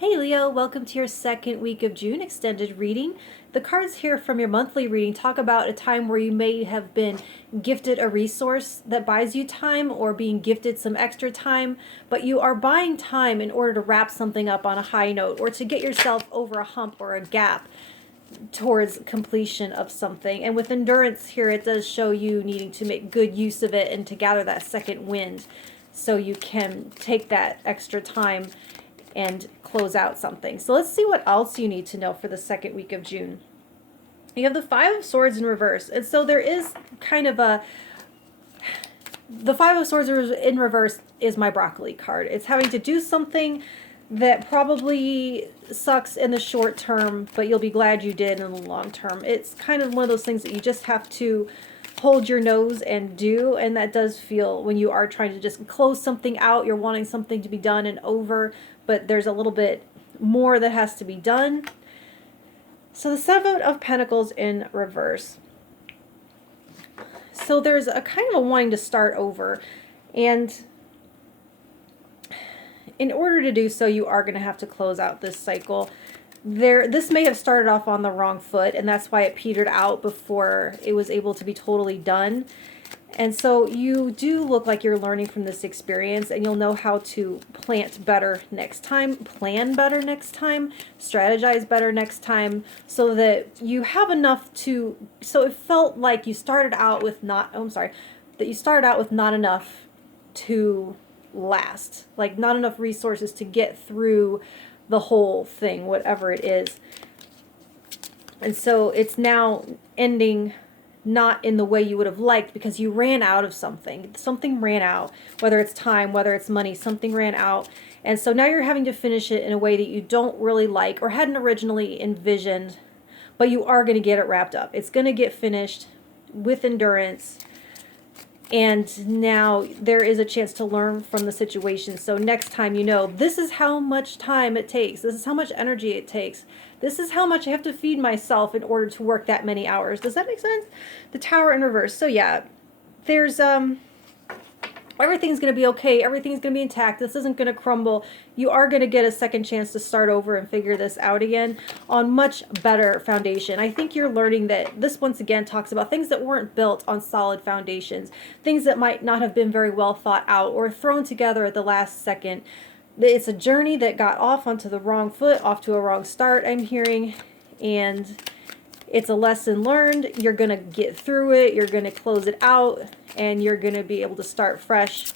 Hey Leo, welcome to your second week of June extended reading. The cards here from your monthly reading talk about a time where you may have been gifted a resource that buys you time or being gifted some extra time, but you are buying time in order to wrap something up on a high note or to get yourself over a hump or a gap towards completion of something. And with endurance here, it does show you needing to make good use of it and to gather that second wind so you can take that extra time and close out something. So let's see what else you need to know for the second week of June. You have the Five of Swords in reverse. And so there is kind of the Five of Swords in reverse is my broccoli card. It's having to do something that probably sucks in the short term, but you'll be glad you did in the long term. It's kind of one of those things that you just have to hold your nose and do, and that does feel when you are trying to just close something out, you're wanting something to be done and over, but there's a little bit more that has to be done. So the Seven of Pentacles in reverse. So there's a kind of a wanting to start over, and in order to do so, you are going to have to close out this cycle. This may have started off on the wrong foot, and that's why it petered out before it was able to be totally done. And so you do look like you're learning from this experience, and you'll know how to plant better next time, plan better next time, strategize better next time, so that you have enough to, so it felt like you started out with not, oh, I'm sorry, that you started out with not enough to last, like not enough resources to get through the whole thing, whatever it is. And so it's now ending not in the way you would have liked because you ran out of something. Something ran out, whether it's time, whether it's money, something ran out. And so now you're having to finish it in a way that you don't really like or hadn't originally envisioned, but you are going to get it wrapped up. It's going to get finished with endurance. And now there is a chance to learn from the situation. So next time you know, this is how much time it takes. This is how much energy it takes. This is how much I have to feed myself in order to work that many hours. Does that make sense? The Tower in reverse. So yeah, there's everything's going to be okay. Everything's going to be intact. This isn't going to crumble. You are going to get a second chance to start over and figure this out again on much better foundation. I think you're learning that this once again talks about things that weren't built on solid foundations, things that might not have been very well thought out or thrown together at the last second. It's a journey that got off onto the wrong foot, off to a wrong start, I'm hearing, and it's a lesson learned. You're going to get through it. You're going to close it out, and you're going to be able to start fresh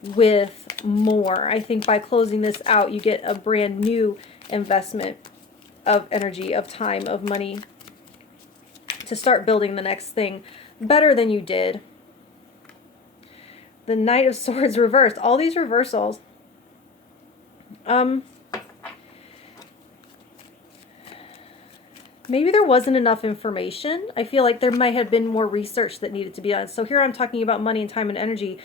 with more. I think by closing this out, you get a brand new investment of energy, of time, of money to start building the next thing better than you did. The Knight of Swords reversed. All these reversals. Maybe there wasn't enough information. I feel like there might have been more research that needed to be done. So here I'm talking about money and time and energy.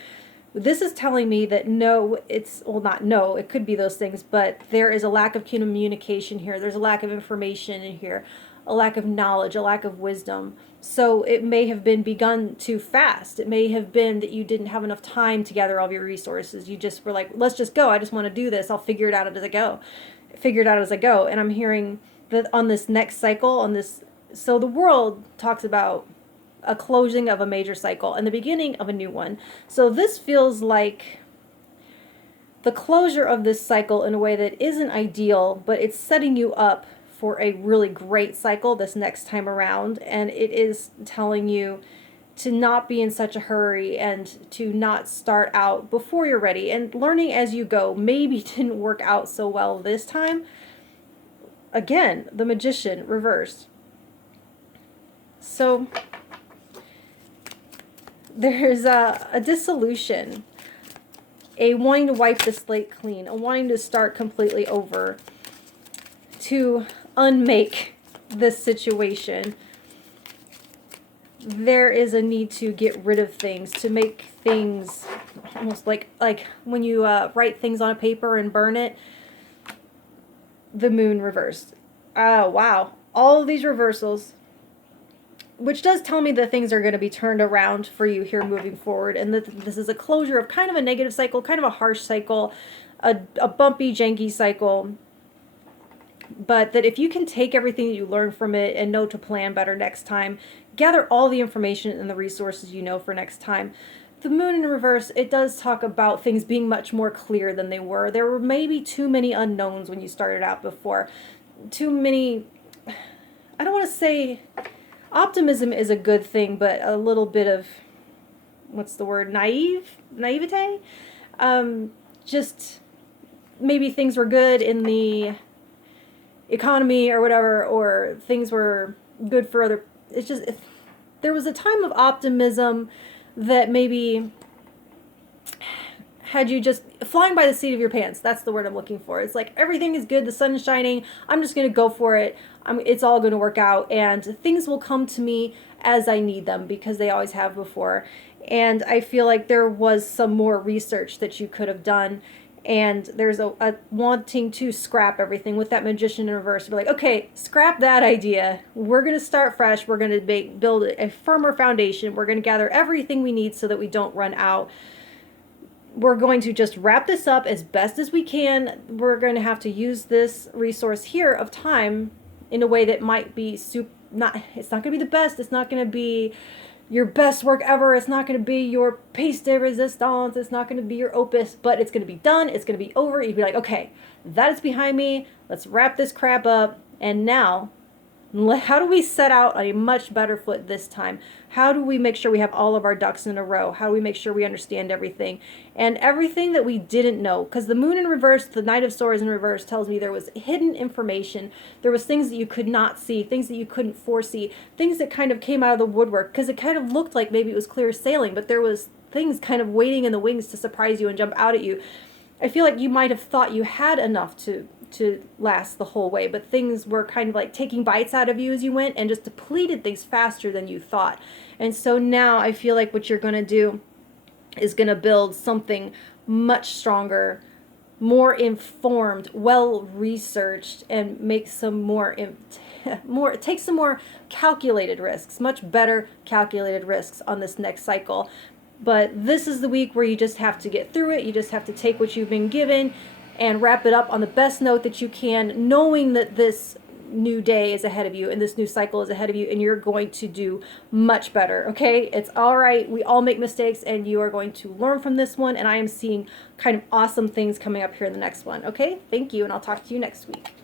This is telling me that no, it's, well, not no, it could be those things, but there is a lack of communication here. There's a lack of information in here, a lack of knowledge, a lack of wisdom. So it may have been begun too fast. It may have been that you didn't have enough time to gather all of your resources. You just were like, let's just go. I just want to do this. I'll figure it out as I go. Figure it out as I go. And I'm hearing that on this next cycle, on this, so the world talks about a closing of a major cycle and the beginning of a new one. So this feels like the closure of this cycle in a way that isn't ideal, but it's setting you up for a really great cycle this next time around. And it is telling you to not be in such a hurry and to not start out before you're ready. And learning as you go maybe didn't work out so well this time. Again, the Magician reversed. So there's a dissolution, a wanting to wipe the slate clean, a wanting to start completely over, to unmake this situation. There is a need to get rid of things, to make things almost like when you write things on a paper and burn it. The Moon reversed. Wow. All of these reversals, which does tell me that things are going to be turned around for you here moving forward, and that this is a closure of kind of a negative cycle, kind of a harsh cycle, a bumpy, janky cycle. but that if you can take everything that you learn from it and know to plan better next time, gather all the information and the resources you know for next time. The moon in reverse, it does talk about things being much more clear than they were. There were maybe too many unknowns when you started out before. Too many, I don't want to say, optimism is a good thing, but a little bit of, what's the word, naivete? Just maybe things were good in the economy or whatever, or things were good for other, it's just, there was a time of optimism that maybe had you just flying by the seat of your pants. That's the word I'm looking for. It's like everything is good, the sun is shining, I'm just going to go for it, it's all going to work out, and things will come to me as I need them, because they always have before. And I feel like there was some more research that you could have done, and there's a wanting to scrap everything with that Magician in reverse. Be like, okay, scrap that idea. We're going to start fresh. We're going to build a firmer foundation. We're going to gather everything we need so that we don't run out. We're going to just wrap this up as best as we can. We're going to have to use this resource here of time in a way that might be it's not going to be the best. It's not going to be your best work ever. It's not going to be your piece de resistance. It's not going to be your opus, but it's going to be done. It's going to be over. You'd be like, okay, that is behind me. Let's wrap this crap up. And now, how do we set out on a much better foot this time? How do we make sure we have all of our ducks in a row? How do we make sure we understand everything? And everything that we didn't know, because the moon in reverse, the Knight of Swords in reverse tells me there was hidden information. There was things that you could not see, things that you couldn't foresee, things that kind of came out of the woodwork, because it kind of looked like maybe it was clear sailing, but there was things kind of waiting in the wings to surprise you and jump out at you. I feel like you might have thought you had enough to last the whole way, but things were kind of like taking bites out of you as you went and just depleted things faster than you thought. And so now I feel like what you're going to do is going to build something much stronger, more informed, well researched, and make some take some more calculated risks, much better calculated risks on this next cycle. But this is the week where you just have to get through it. You just have to take what you've been given and wrap it up on the best note that you can, knowing that this new day is ahead of you and this new cycle is ahead of you, and you're going to do much better, okay? It's all right. We all make mistakes, and you are going to learn from this one, and I am seeing kind of awesome things coming up here in the next one, okay? Thank you, and I'll talk to you next week.